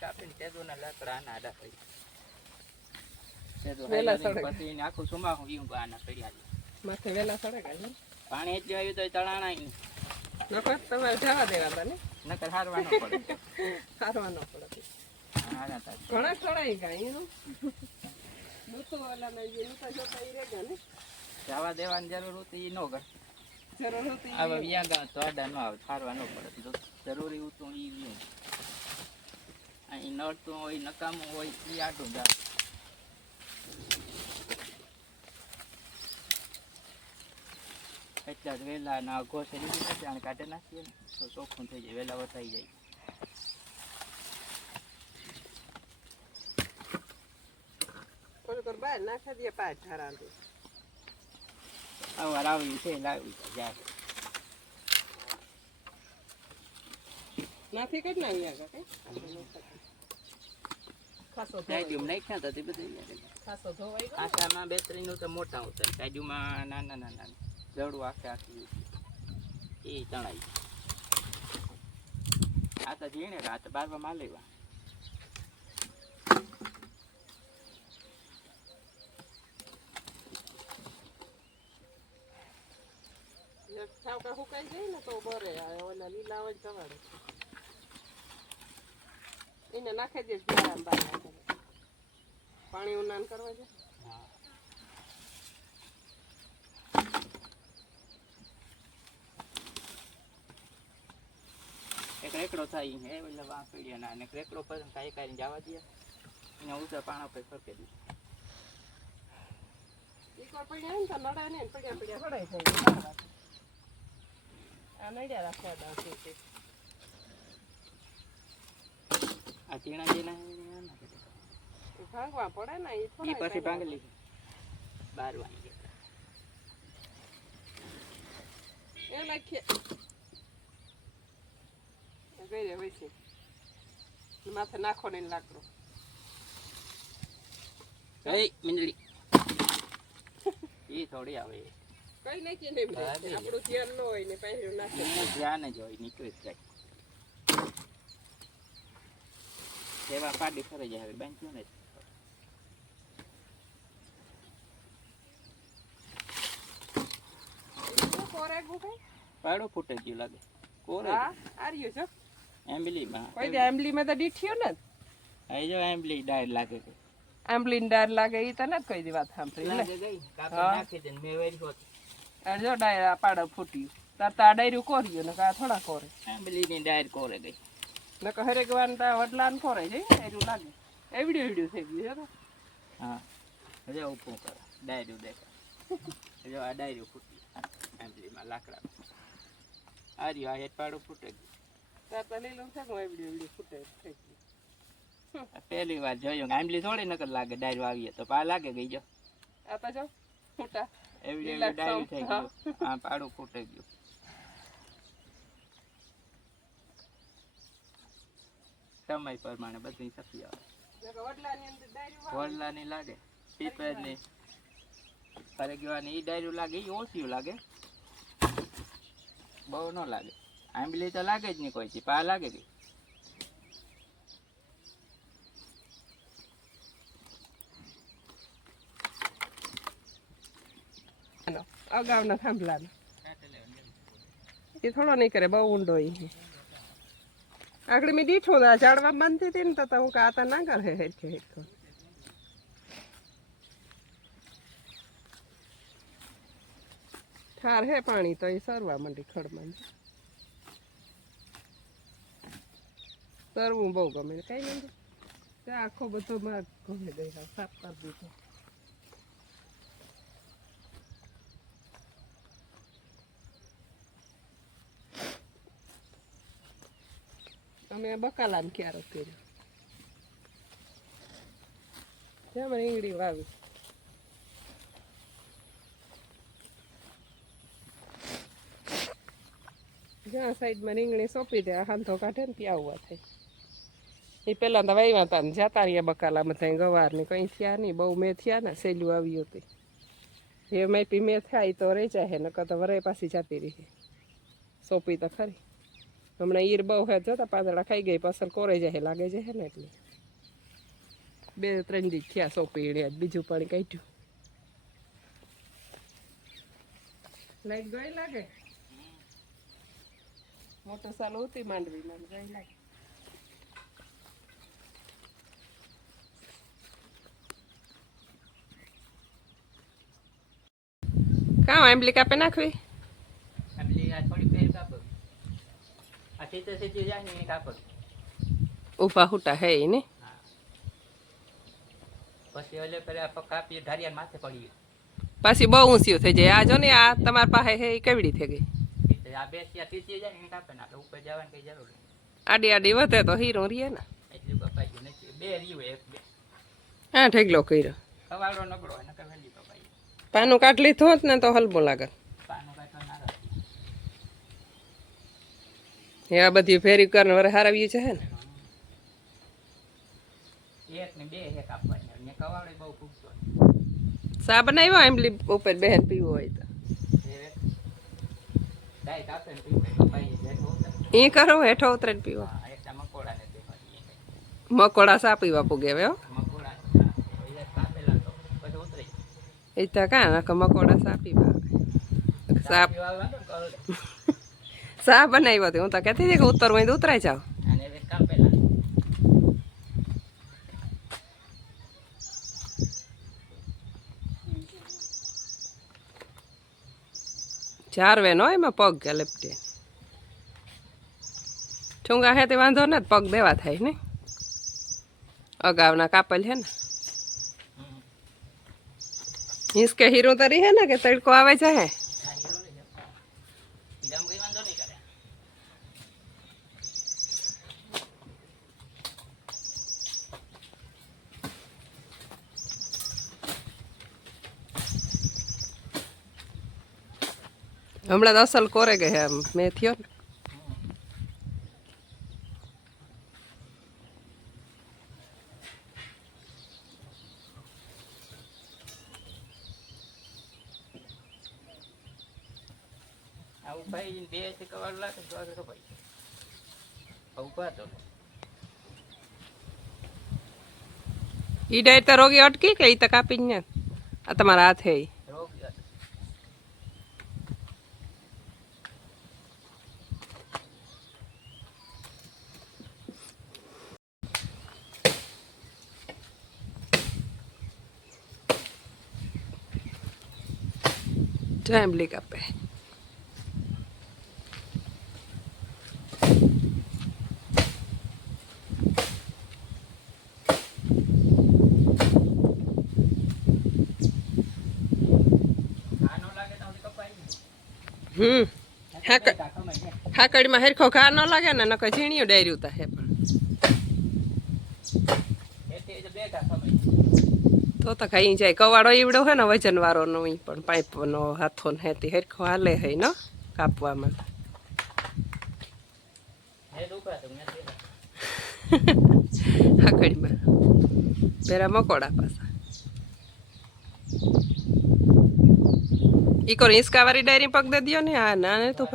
કાપીને તેજોના લાકડા આના આડા કરી વેલા સડે પછી એને આખું સુમાખું ઈયું આના પડ્યા માથે વેલા સડે કાઢે પાણી એટલું આવ્યું તો તળાણા નકર તમારે જવા દેવા હતા ને નકર હારવાનો પડે હારવાનો પડે હારા તા ઘણા સડાઈ ગયા એનું દૂતો વાલા ને એનું તો જોતા ઈ રેગા ને જવા દેવાની જરૂર હતી ઈ નો કર જરૂર હતી હવે વ્યાગા તો આડા નો આવે હારવા નો પડે તો જરૂરી હતું ઈ વ્યું અહીં નડતું હોય નકામું હોય ઈ આડું જાય એટલા જ વેલા ના ઘોસે લીધી નથી અને કાઢે નાખીએ ને તો ચોખ્ખું થઈ જાય વેલા વસાઈ જાય કોઈ બહાર નાખી દે પાછ ઠરાંતું આવાર આવ્યું છે લાવ્યું જાય નાથી કઈ ના આવ્યા કે ખાસો કાજુ નાખ્યા હતા તે બધું ખાસો ધોવાઈ ગયો આશામાં 2-3 તો મોટા હોતા કાજુમાં નાના નાના જડું આખે આખી એ તણાઈ આ તો ઝીણે આ તો બારવા માં લેવા છાવકા સુકાઈ જાય ને તો બરે ઓલા લીલા હોય સવારે એને નાખી દે પાણી ઉનાન કરવા જાય એક રેકડો થાય હે એટલે વાં પીડ્યા ના અને રેકડો પર કાઈ કાઈ જવા દે એને ઉતર પાણા પર ફરકે દે એક વાર પડ્યા ને તો નડે ને પડ્યા પડ્યા સડાઈ જાય આ નડ્યા રાખવા દે આ તીણા જેના ભાંગવા પડે ને એ પછી ભાંગલી બાર વાગી એ લખીએ ગઈ વૈસે માથે નાખો ને લાકડો એ મિંદડી એ થોડી આવે કઈ નાખીએ ને આપણું ધ્યાન ન હોય ને પહેર્યું નાખે ધ્યાન જ હોય નીકળી જ જાય સેવા પાડી ફરી જાય હવે બાંધ્યું ને પાડો ફૂટે ગયું લાગે કોરે આર્યું છે એમ્બલીમાં કોઈ દે એમ્બલીમાં તો દીઠ્યો ને આઈ જો એમ્બલી ડાયર લાગે છે એમ્બલીન ડાયર લાગે ઈ તો ન કોઈ દી વાત સાંભળી લાગે ગઈ કાપી નાખી દે મે વેરી હોત આ જો ડાયર પાડો ફૂટ્યું તાર ડાયરું કોર્યું ને કા થોડા કોરે એમ્બલીની ડાયર કોરે ગઈ ન કહરે ગવાન તા વડલાન કોરે છે એરું લાગે એવડ્યું થઈ ગયું છે હા હવે ઉપર કર ડાયરું દેખા જો આ ડાયરું ફૂટી એમ્બલીમાં લાકડા આ રહ્યો આ હેઠ પાડો ફૂટે ગયું તાર લીલું છે ને એવડ્યું ફૂટે થઈ ગયું પહેલી વાર જોયું આંબલી થોડી નકર લાગે ડાયરો આવીએ તો પા લાગે ગઈ જો આ તો જો ફૂટા એવડી ડાયરો થઈ ગયો આ પાડું ફૂટે ગયું સમય પ્રમાણે બધી સફી આવે વડલાની લાગે પીપળની ફરગવાની ઈ ડાયરો લાગે ઈ ઓછી લાગે બહુ ન લાગે આંબલી તો લાગે જ નહીં કોઈ થી પા લાગે ગઈ અગાઉના થાંભલા એ થોડો નહીં કરે બહુ ઊંડો આગળ મેં દીઠો ઝાડવા બાંધતી હતી ને તો હું કાતા ના કરે હેરખે હેરખો ઠાર હે પાણી તો એ સરવા માંડી ખડમાં સરવું બહુ ગમે કઈ નહીં આખો બધો માં ગમે દઈ સાફ કરી દીધો અમે બકાલામાં ક્યારો કર્યો ત્યાં મને રીંગણી વાવી જ્યાં સાઈડમાં રીંગણી સોંપી દે હાંધો કાઢે ને ત્યાં આવવા થાય એ પહેલાં તો વાવ્યા હતા ને જતા રહ્યા બકાલામાં થાય ગવાર ને કંઈ થયા નહીં બહુ મેં થયા ને સહેલું આવ્યું હતું એ માપી મેં થાય તો રહી જાય નકર તો વરાય પાછી જતી રહી સોંપી તો ખરી હમણાં ઈર બહુ હે જતા પાંદડા ખાઈ ગઈ પાછળ કોરે જાય લાગે છે ને એટલે 2-3 દી થયા સોંપી બીજું પાણી કાઢ્યું લાઈટ ગઈ લાગે મોટર ચાલુ હતી માંડવીમાં ગઈ લાગે કામ આંબલી કાપે નાખવી આંબલી આ થોડી ફેર કાપો આ સીધે જાય ને કાપો ઉભા હુટા હે ને પછી ઓલે પેલા કાપી ધારિયા માથે પડી પાછી બહુ ઊંચી થઈ જાય આ જો ને આ તમારા પાસે હે એ કેવડી થઈ ગઈ આ બે સીધી જાય ને કાપે ના ઉપર જવાની કઈ જરૂર નહીં આડી આડી વધે તો હીરો રીએ ને એટલું કપાઈ ગયું નથી બે રીયું એક બે હા ઠેકલો કર્યો કવાડો નબળો હોય નકર વહેલી કપાઈ પાનું કાઢ લીધું હોત ને તો હલબો લાગે પાનું કાઢવા ના એ આ બધી ફેરી કરીને વરે હારાવી છે હે ને એક ને બે હે કાપવાની અને કવાડો બહુ ફૂગતો સા બનાવ્યો આંબલી ઉપર બહેન પીવો હોય તો ડાય કાપે ને પીવે કપાઈ જાય એ કરો હેઠો ઉતરે ને પીવો હા એક મકોડા ને દેવાની મકોડા સા પીવા પૂગે હવે મકોડા એ કાપેલા તો પછી ઉતરે એ તો કાં નાખો મકોડા સા પીવા સા પીવા વાંધો કરે સા બનાવ્યો હતી હું તો કહેતી હતી કે ઉતરવું હોય તો ઉતરાઈ જાવ અને એ કાપેલા ચારવે નો એમાં પગ કે લેપટે ઠુંગા હે તે વાંધો ને પગ દેવા થાય ને અગાવના કાપલ હે ને હિસકે હીરો તરી હે ને કે તડકો આવે છે હે હમણાં તો અસલ કોરે ગઈ એમ મેં થયો ને આવું ભાઈ બે થી કવાડ લાગે તો આગળ ભાઈ ઉભા તો ઈ ડાયર તો રોગી અટકી કે ઈ તો કાપી ને આ તમારા હાથે રોગ આંબલી કાપે હાકડીમાં હેરખો ઘા ન લાગે ને નકર ઝીણીઓ ડાયર્યું તા હે પણ તો ખાઈ જાય કવાડો ઈવડો હે ને વજન વાળો નો ઈ પણ પાઇપ નો હાથો ને હેતી હેરખો હાલે હે ન કાપવામાં હાકડીમાં પેલા મકોડા પાછા ઈ કો હિંચકા વાળી ડાયરી પગ દે દિયો ને આ ના ને તો